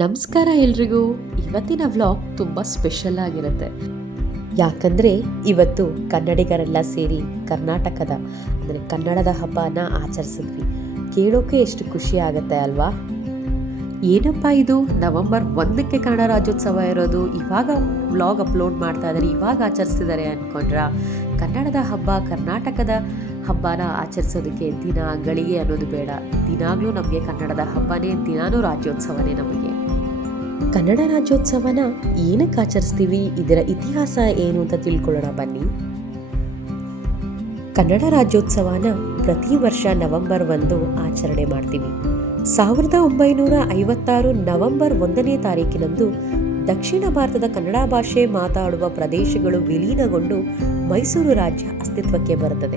ನಮಸ್ಕಾರ ಎಲ್ರಿಗೂ. ಇವತ್ತಿನ ವ್ಲಾಗ್ ತುಂಬ ಸ್ಪೆಷಲ್ ಆಗಿರುತ್ತೆ. ಯಾಕಂದರೆ ಇವತ್ತು ಕನ್ನಡಿಗರೆಲ್ಲ ಸೇರಿ ಕರ್ನಾಟಕದ, ಅಂದರೆ ಕನ್ನಡದ ಹಬ್ಬನ ಆಚರಿಸಿದ್ವಿ. ಕೇಳೋಕೆ ಎಷ್ಟು ಖುಷಿ ಆಗುತ್ತೆ ಅಲ್ವಾ? ಏನಪ್ಪ ಇದು? ನವೆಂಬರ್ ಒಂದಕ್ಕೆ ಕನ್ನಡ ರಾಜ್ಯೋತ್ಸವ ಇರೋದು. ಇವಾಗ ವ್ಲಾಗ್ ಅಪ್ಲೋಡ್ ಮಾಡ್ತಾ ಇದ್ದಾರೆ ಇವಾಗ ಆಚರಿಸ್ತಿದ್ದಾರೆ ಅನ್ಕೊಂಡ್ರ? ಕನ್ನಡದ ಹಬ್ಬ, ಕರ್ನಾಟಕದ ಹಬ್ಬನ ಆಚರಿಸೋದಕ್ಕೆ ದಿನ ಗಳಿಗೆ ಅನ್ನೋದು ಬೇಡ. ದಿನಾಗ್ಲೂ ನಮಗೆ ಕನ್ನಡದ ಹಬ್ಬನೇ, ದಿನಾನೂ ರಾಜ್ಯೋತ್ಸವನೇ ನಮಗೆ. ಕನ್ನಡ ರಾಜ್ಯೋತ್ಸವನ ಏನಕ್ಕೆ ಆಚರಿಸ್ತೀವಿ ಇದರ ಇತಿಹಾಸ ಏನು ಅಂತ ತಿಳ್ಕೊಳ್ಳೋಣ ಬನ್ನಿ. ಕನ್ನಡ ರಾಜ್ಯೋತ್ಸವನ ಪ್ರತಿ ವರ್ಷ ನವೆಂಬರ್ ಒಂದು ಆಚರಣೆ ಮಾಡ್ತೀವಿ. ಸಾವಿರದ ಒಂಬೈನೂರ ಐವತ್ತಾರು ನವೆಂಬರ್ ಒಂದನೇ ತಾರೀಕಿನಂದು ದಕ್ಷಿಣ ಭಾರತದ ಕನ್ನಡ ಭಾಷೆ ಮಾತಾಡುವ ಪ್ರದೇಶಗಳು ವಿಲೀನಗೊಂಡು ಮೈಸೂರು ರಾಜ್ಯ ಅಸ್ತಿತ್ವಕ್ಕೆ ಬರುತ್ತದೆ.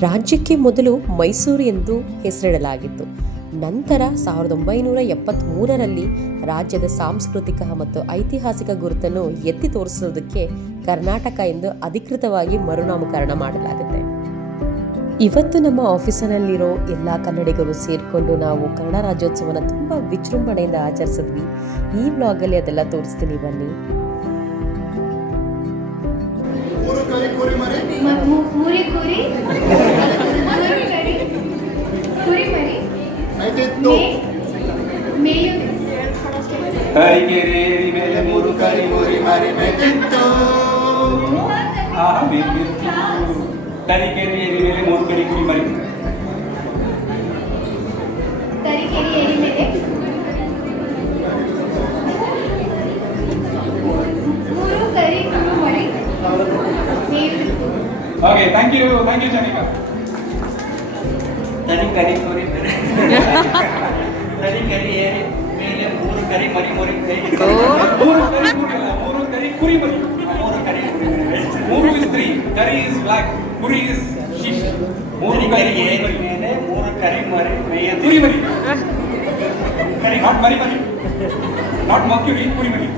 ರಾಜ್ಯಕ್ಕೆ ಮೊದಲು ಮೈಸೂರು ಎಂದು ಹೆಸರಿಡಲಾಗಿತ್ತು. ನಂತರ ಸಾವಿರದ ಒಂಬೈನೂರ ಎಪ್ಪತ್ತ್ಮೂರರಲ್ಲಿ ರಾಜ್ಯದ ಸಾಂಸ್ಕೃತಿಕ ಮತ್ತು ಐತಿಹಾಸಿಕ ಗುರುತನ್ನು ಎತ್ತಿ ತೋರಿಸುವುದಕ್ಕೆ ಕರ್ನಾಟಕ ಎಂದು ಅಧಿಕೃತವಾಗಿ ಮರುನಾಮಕರಣ ಮಾಡಲಾಗುತ್ತೆ. ಇವತ್ತು ನಮ್ಮ ಆಫೀಸಿನಲ್ಲಿರೋ ಎಲ್ಲ ಕನ್ನಡಿಗರು ಸೇರಿಕೊಂಡು ನಾವು ಕನ್ನಡ ರಾಜ್ಯೋತ್ಸವನ ತುಂಬ ವಿಜೃಂಭಣೆಯಿಂದ ಆಚರಿಸಿದ್ವಿ. ಈ ವ್ಲಾಗಲ್ಲಿ ಅದೆಲ್ಲ ತೋರಿಸ್ತೀನಿ ಬನ್ನಿ. ಮೂರು? ಐದಿತ್ತು ಮೇ ಮೇಯುತ್ತೆ ತರೀಕೆರೆಯರಿ ಮೇಲೆ ಮೂರು ಕರಿ ಕುರಿ ಮರಿ ಮೇದಿತ್ತು ಆ ಬಿದ್ದಿತ್ತು ತರೀಕೆರೆಯರಿ ಮೇಲೆ ಮೂರು ಕರಿ ಕುರಿ ಮರಿ. ತರೀಕೆರೆ ಏರಿ ಮೇಲೆ ಮೂರು ಕರಿ ಕುರು ಮರಿ ಮೇಯುತ್ತಿತ್ತು okay thank you thank you ಶನಿಕಾ ತರಿ ಕರಿ ಕುರಿ ಮರಿ ತರಿ ಕರಿ ಏರಿ ಮೇಲೆ ಮೂರು ಕರಿ ಮರಿ ಮುರಿ ಕೈ ಮೂರು ಕರಿ ಕುರಿ ಅಲ್ಲ ಮೂರು ಕರಿ ಕುರಿ ಮರಿ ಮೂರು ಕರಿ ಕುರಿ ಮರಿ ಮೂರು ಇಸ್ ತ್ರೀ ಕರಿ ಇಸ್ ಬ್ಲಾಕ್ ಕುರಿ ಇಸ್ ಶೀಪ್ ಮೂರು ಮೂರು ಕರಿ ಕರಿ ಕುರಿ ಏರಿ ಮರಿ ಮೇಲೆ ಮೂರು ಕರಿ ಮರಿ ಮೇಯದು ಕುರಿ ಮರಿ ಕರಿ ನಾಟ್ ಮರಿ ಮರಿ ನಾಟ್ ಮಕ್ಯುರಿ ಕುರಿ ಮರಿ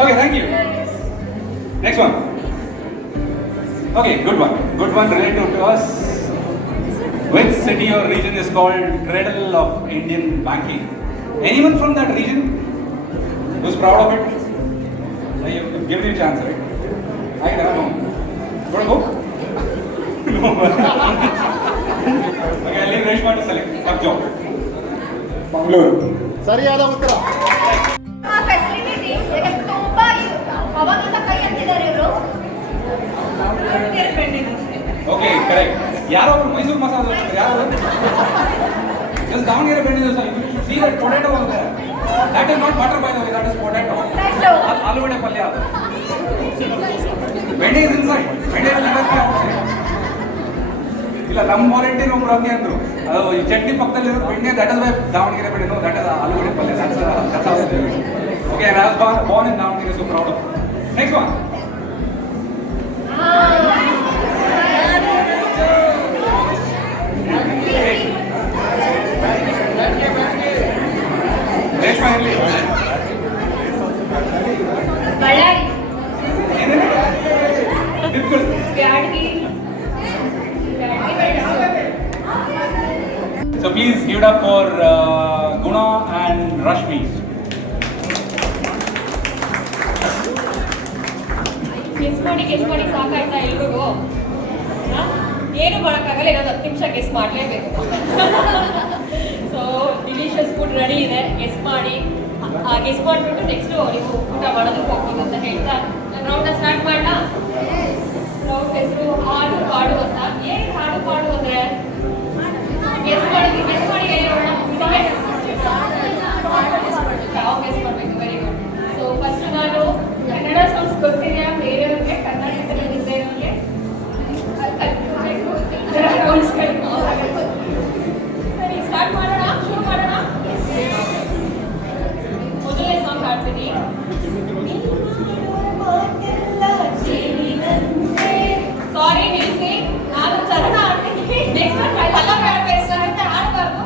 okay thank you next one okay good one good one relative to us Which city or region is called cradle of Indian banking? Anyone from that region who's proud of it? I you give me a chance, right? I don't know. Want to go? no. okay, I'll leave Reshma to select. Tough job. Bangalore. ಸರಿಯಾದ ಉತ್ತರ facility ತುಂಬಾ ಅವಾಗಿಂದ ಕೈ ಇವರು Okay, correct. ಯಾರೋ ಒಬ್ರು ಮೈಸೂರು ಮಸಾಲ ದೋಸೆ ಯಾರು just Davanagere ಬೆಂಡಿ dosa you should see that potato on there that is not butter by the way that is potato Potato. ಆಲೂಗಡ್ಡೆ ಪಲ್ಯ ಅದು ಬೆಂಡಿ ಇಸ್ ಇನ್ಸೈಡ್ ಬೆಂಡಿ ಲಿವರ್ ಇಲ್ಲ ನಮ್ಮ ವಾರಂಟಿಯರ್ ಒಬ್ರು ಹಂಗೆ ಅಂದ್ರು ಅದು ಈ ಚಟ್ನಿ ಪಕ್ಕದಲ್ಲಿ ಇರೋ ಬೆಣ್ಣೆ ದಟ್ ಇಸ್ ಬೈ ದಾವಣಗೆರೆ ಬೆಣ್ಣೆ ನೋ ದಟ್ ಇಸ್ ಆಲೂಗಡ್ಡೆ ಪಲ್ಯ that's okay I was born born in Davanagere so proud of next one So please give it up for uh, Guna and Rashmi. Guess ಮಾಡಿ ಗೆಸ್ ಮಾಡಿ ಸಾಕಾಯ್ತಾ ಎಲ್ರಿಗೂ ಆ? ಏನು ಮಾಡೋಕ್ಕಾಗಲ್ಲ ಇನ್ನೊಂದು ಹತ್ತು ನಿಮಿಷ ಗೆಸ್ ಮಾಡಲೇಬೇಕು. ಸೊ ಡಿಲಿಷಿಯಸ್ ಫುಡ್ ರೆಡಿ ಇದೆ. ಗೆಸ್ ಮಾಡಿ. ಆ ಗೆಸ್ ಮಾಡಿಬಿಟ್ಟು ನೆಕ್ಸ್ಟು ನೀವು ಊಟ ಮಾಡೋದಕ್ಕೆ ಹೋಗ್ಬೋದು ಅಂತ ಹೇಳ್ತಾ. ರೌಂಡ್ ಸ್ಟಾರ್ಟ್ ಮಾಡ ರೌಂಡ್ ಹೆಸರು ಹಾಡು ಪಾಡು ಅಂತ. ಏನು ಹಾಡು ಪಾಡು ಅಂದರೆ? ಗೆಸ್ ಮಾಡಿ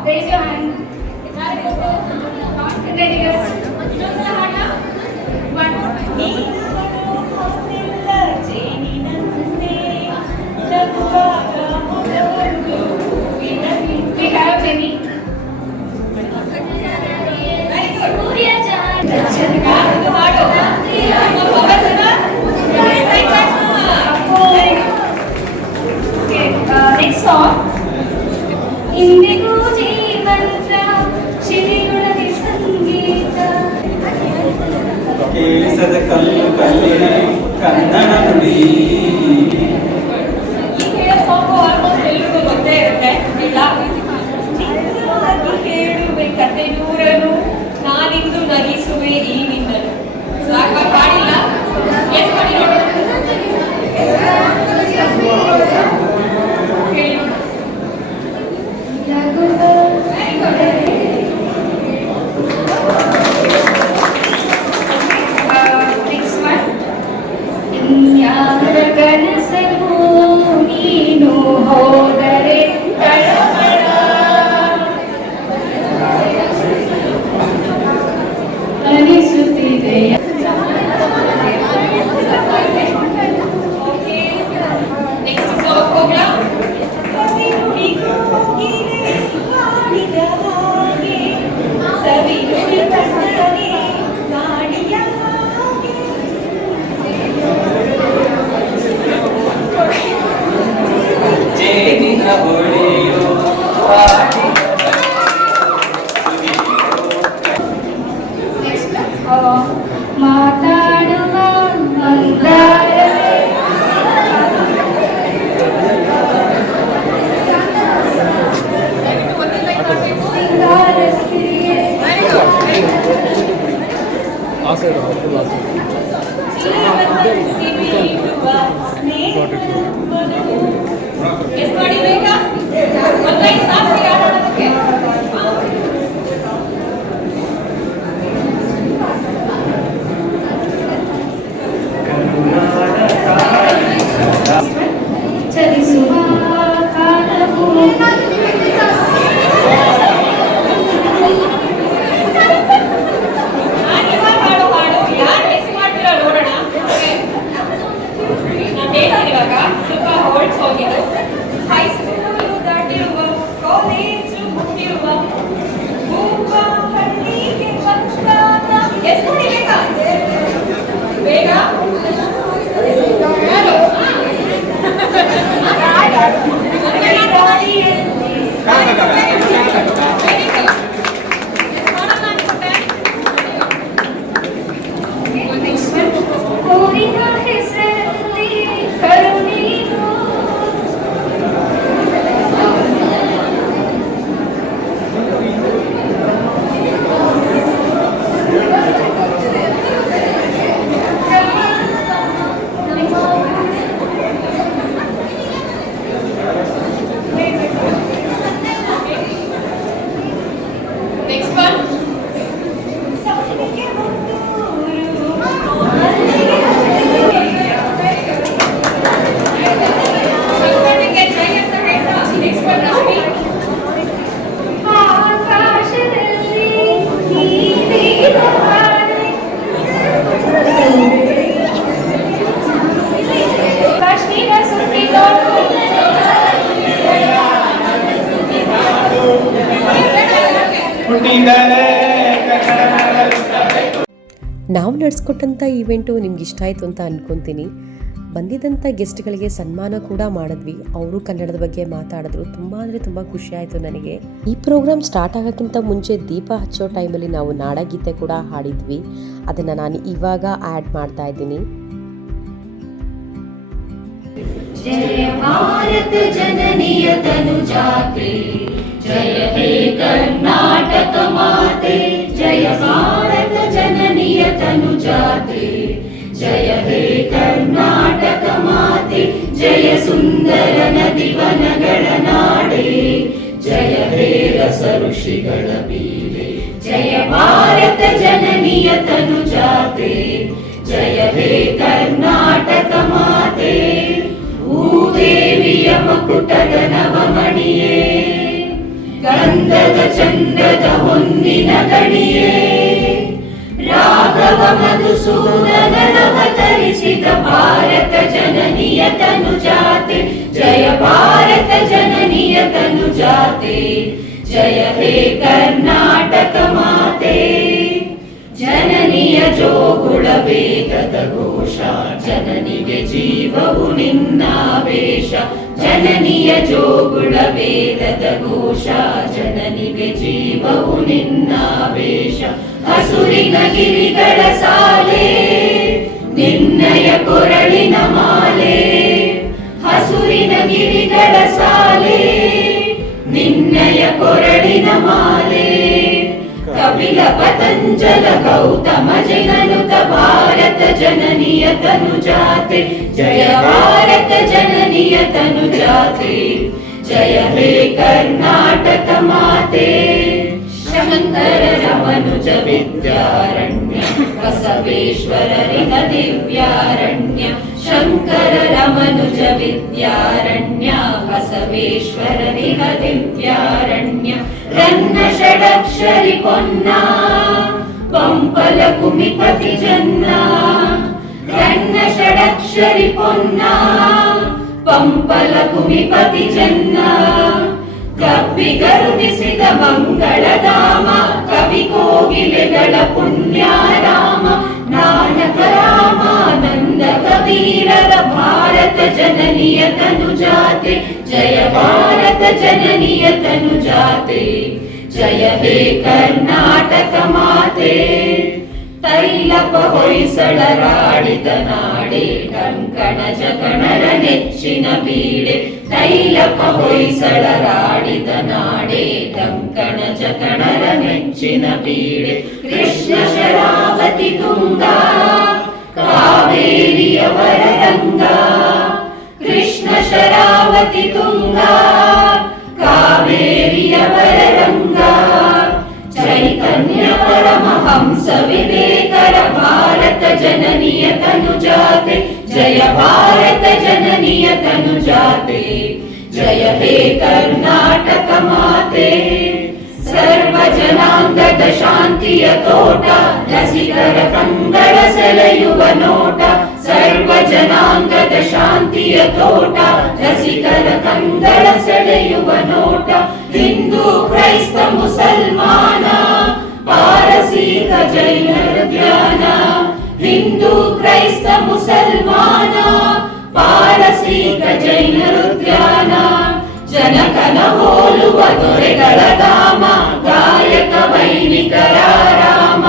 Raise your hand. Ready, guys. ಹೇಳುವೆ ಕತೆ ನೂರನು ನಾನಿಂದು ನಗಿಸುವೆ ಈ ಇವಾಗ ಸ್ವಲ್ಪ ಹೋಲ್ಡ್ಸ್ ಹೋಗಿದ್ದು ಹೈಸ್ಕೂಲು ದಾಟಿರುವ ಕಾಲೇಜು ಮುಟ್ಟಿರುವ ಹಳ್ಳಿಗೆ ಬಂದಾಗ ಎಸ್ ನೋಡಿ ಬೇಗ ಬೇಗ ನಾವು ನಡೆಸ್ಕೊಟ್ಟಂಥ ಈವೆಂಟು ನಿಮ್ಗೆ ಇಷ್ಟ ಆಯಿತು ಅಂತ ಅಂದ್ಕೊತೀನಿ ಬಂದಿದ್ದಂಥ ಗೆಸ್ಟ್ಗಳಿಗೆ ಸನ್ಮಾನ ಕೂಡ ಮಾಡಿದ್ವಿ. ಅವರು ಕನ್ನಡದ ಬಗ್ಗೆ ಮಾತಾಡಿದ್ರು. ತುಂಬ ಅಂದರೆ ತುಂಬ ಖುಷಿ ಆಯಿತು ನನಗೆ. ಈ ಪ್ರೋಗ್ರಾಮ್ ಸ್ಟಾರ್ಟ್ ಆಗೋಕ್ಕಿಂತ ಮುಂಚೆ ದೀಪ ಹಚ್ಚೋ ಟೈಮಲ್ಲಿ ನಾವು ನಾಡಗೀತೆ ಕೂಡ ಹಾಡಿದ್ವಿ. ಅದನ್ನು ನಾನು ಇವಾಗ ಆ್ಯಡ್ ಮಾಡ್ತಾ ಇದ್ದೀನಿ. ಜನನಿಯ ತನು ಜಾತಿ ಜಯ ಕರ್ನಾಟಕ ಮಾತೆ ಜಯ ಸುಂದರ ನದಿ ವನಗಳ ನಾಡೆ ಜಯ ಹೇ ರಸ ಋಷಿಗಳ ಬೀಡೆ ಜಯ ಭಾರತ ಜನನಿಯ ತನು ಜಾತೆ ಜಯ ಹೇ ಕರ್ನಾಟಕ ಮಾತೆ ಭೂದೇವಿಯ ಮಕುಟದ ನವಮಣಿಯೇ ಗಂಧದ ಚಂದದ ಹೊನ್ನಿನ ಗಣಿಯೇ ರಾಘವ ಮಧುಸೂದನವತರಿಸಿದ ಭಾರತ ಜನನಿಯ ತನು ಜಯ ಭಾರತ ಜನನಿಯ ತನು ಜಾತೆ. ಜಯ ಹೇ ಕರ್ನಾಟಕ ಮಾತೆ. ಜನನಿಯ ಜೋಗುಳ ವೇದದ ಘೋಷ. ಜನನಿಗೆ ಜೀವವು ನಿನ್ನಾವೇಶ ಜನನಿಯ ಜೋಗುಳ ವೇದದ ಘೋಷ. ಜನನಿಗೆ ಜೀವವು ನಿನ್ನಾವೇಶ. ಹಸುರಿನ ಗಿರಿಗಳ ಸಾಲೆ, ನಿನ್ನಯ ಕೊರಳಿನ ಮಾಲೆ. ಹಸುರಿನ ಗಿರಿಗಳ ಸಾಲೆ, ನಿನ್ನಯ ಕೊರಳಿನ ಮಾಲೆ. ಕಪಿಲ ಪತಂಜಲ ಗೌತಮ ಜನನುತ ಭಾರತ ಜನನಿಯ ತನು ಜಾತೆ ಜಯ ಭಾರತ ಜನನಿಯ ತನು ಜಾತೆ ಜಯ ಹೇ ಕರ್ನಾಟಕ ಮಾತೆ. शङ्कररमनुजविद्यारण्य बसवेश्वररिह दिव्यारण्य शङ्कररमनुजविद्यारण्य बसवेश्वररिह दिव्यारण्य रन्नषडक्षरि पोन्ना पम्पलकुमिपति जन्ना रन्नषडक्षरि पोन्ना पम्पलकुमिपति जन्ना ಕುಮಿಪತಿ ಜನ್ನ ರನ್ನ ಷಡಕ್ಷರಿ ಪೊನ್ನ ಪಂಪಲ ಕುಮಿಪತಿ ಜನ್ನ ಕಬ್ಬಿಗರುದಿಸಿದ ಮಂಗಳಧಾಮ ಕವಿ ಕೋಗಿಲೆಗಳ ಪುಣ್ಯಾರಾಮ ನಾನಕ ರಾಮಾನಂದ ಕಬೀರರ ಭಾರತ ಜನನಿಯ ತನು ಜಾತೆ ಜಯ ಭಾರತ ಜನನಿಯ ತನು ಜಾತೆ ಜಯ ಹೇ ಕರ್ನಾಟಕ ಮಾತೆ ತೈಲಪ ಹೊಯ್ಸಳರಾಡಿದ ನಾಡೆ ಕಂಕಣ ಕಣರ ನೆಚ್ಚಿನ ಬೀಡೆ. ತೈಲಪ ಹೊಯ್ಸಳರಾಡಿದ ನಾಡೆ ಕಂಕಣ ಕಣರ ನೆಚ್ಚಿನ ಬೀಡೆ. ಕೃಷ್ಣ ಶರಾವತಿ ತುಂಗ ಕಾವೇರಿಯ ವರರಂಗ ಕೃಷ್ಣ ಶರಾವತಿ ತುಂಗ ಕಾವೇರಿಯ ವರರಂಗ परमहं सवितेतर भारत जननीय तनुजाते जय भारत जननीय तनुजाते जय हे कर्णाटक माते सर्वजनाङ्गद शान्तिय तोटा रसि कर कन्नड सलयुव नोटा सर्व जनाङ्गत शान्तिय तोटा रसि कर कन्नड सदयुव हिन्दू क्रैस्त मुसल्माना। ಸೆಳೆಯುವ ನೋಟ ಹಿಂದೂ ಕ್ರೈಸ್ತ ಮುಸಲ್ಮಾನ ಪಾರಸೀಕ ಜೈನರ ಧ್ಯಾನ ಹಿಂದೂ ಕ್ರೈಸ್ತ ಮುಸಲ್ಮಾನ ಪಾರಸೀಕ ಜೈನರು ಧ್ಯಾನ ಜನಕನ ಹೋಲುವ ದೊರೆಗಳ ಧಾಮ ಗಾಯಕ ವೈನಿಕರ ರಾಮ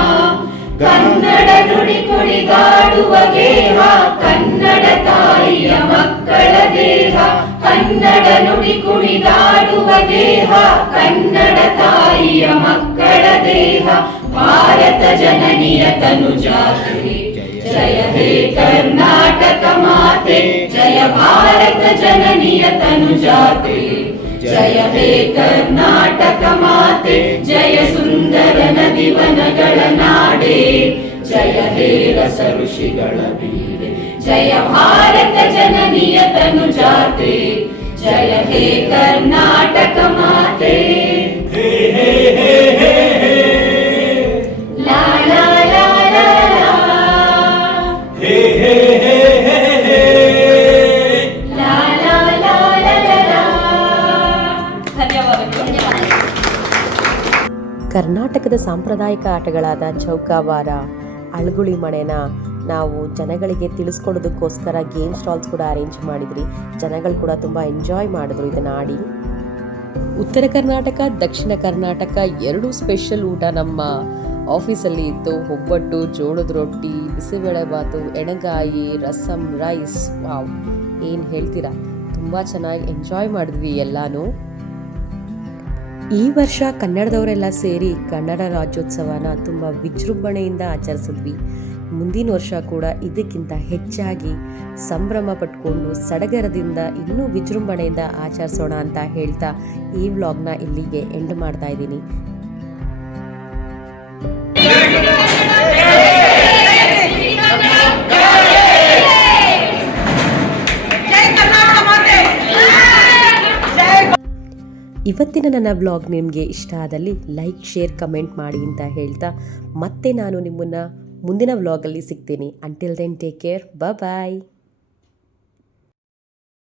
ಕನ್ನಡ ನುಡಿ ಕುಣಿದಾಡುವ ಗೇಹ ಕನ್ನಡ ತಾಯಿಯ ಮಕ್ಕಳ ದೇಹ ಕನ್ನಡ ನುಡಿ ಕುಣಿದಾಡುವ ದೇಹ, ಕನ್ನಡ ತಾಯಿಯ ಮಕ್ಕಳ ದೇಹ, ಭಾರತ ಜನನಿಯ ತನು ಜಾತಿ ಜಯ ಹೇ ಕರ್ನಾಟಕ ಮಾತೆ, ಜಯ ಭಾರತ ಜನನಿಯ ತನು ಜಾತಿ ಜಯ ಹೇ ಕರ್ನಾಟಕ ಮಾತೆ, ಜಯ ಸುಂದರ ನದಿವನಗಳ ನಾಡೆ. ಜಯ ಹೇ ರಸ ಋಷಿಗಳ ಜಯ ಭಾರತ ಜನನಿಯ ತನು ಜಾತೆ. ಜಯ ಹೇ ಕರ್ನಾಟಕ ಮಾತೆ. ಧನ್ಯವಾದಗಳು. ಕರ್ನಾಟಕದ ಸಾಂಪ್ರದಾಯಿಕ ಆಟಗಳಾದ ಚೌಕಾಬಾರ ಅಳ್ಗುಳಿ ಮಣೆನ ನಾವು ಜನಗಳಿಗೆ ತಿಳಿಸ್ಕೊಡೋದಕ್ಕೋಸ್ಕರ ಗೇಮ್ ಸ್ಟಾಲ್ಸ್ ಕೂಡ ಅರೇಂಜ್ ಮಾಡಿದ್ರಿ. ಜನಗಳು ಕೂಡ ತುಂಬ ಎಂಜಾಯ್ ಮಾಡಿದ್ರು ಇದನ್ನು ಆಡಿ. ಉತ್ತರ ಕರ್ನಾಟಕ ದಕ್ಷಿಣ ಕರ್ನಾಟಕ ಎರಡೂ ಸ್ಪೆಷಲ್ ಊಟ ನಮ್ಮ ಆಫೀಸಲ್ಲಿ ಇತ್ತು. ಒಬ್ಬಟ್ಟು ಜೋಳದ ರೊಟ್ಟಿ ಬಿಸಿಬೇಳೆಬಾತು ಎಣಗಾಯಿ ರಸಮ್ ರೈಸ್ ವಾವ್ ಏನು ಹೇಳ್ತೀರಾ? ತುಂಬ ಚೆನ್ನಾಗಿ ಎಂಜಾಯ್ ಮಾಡಿದ್ವಿ ಎಲ್ಲನೂ. ಈ ವರ್ಷ ಕನ್ನಡದವರೆಲ್ಲ ಸೇರಿ ಕನ್ನಡ ರಾಜ್ಯೋತ್ಸವನ ತುಂಬ ವಿಜೃಂಭಣೆಯಿಂದ ಆಚರಿಸಿದ್ವಿ. ಮುಂದಿನ ವರ್ಷ ಕೂಡ ಇದಕ್ಕಿಂತ ಹೆಚ್ಚಾಗಿ ಸಂಭ್ರಮ ಪಟ್ಕೊಂಡು ಸಡಗರದಿಂದ ಇನ್ನೂ ವಿಜೃಂಭಣೆಯಿಂದ ಆಚರಿಸೋಣ ಅಂತ ಹೇಳ್ತಾ ಈ ವ್ಲಾಗ್ನ ಇಲ್ಲಿಗೆ ಎಂಡ್ ಮಾಡ್ತಾ ಇದ್ದೀನಿ. ಇವತ್ತಿನ ನನ್ನ ವ್ಲಾಗ್ ನಿಮಗೆ ಇಷ್ಟ ಆದಲ್ಲಿ ಲೈಕ್ ಶೇರ್ ಕಮೆಂಟ್ ಮಾಡಿ ಅಂತ ಹೇಳ್ತಾ ಮತ್ತೆ ನಾನು ನಿಮ್ಮನ್ನು ಮುಂದಿನ ವ್ಲಾಗಲ್ಲಿ ಸಿಗ್ತೀನಿ. Until then take care bye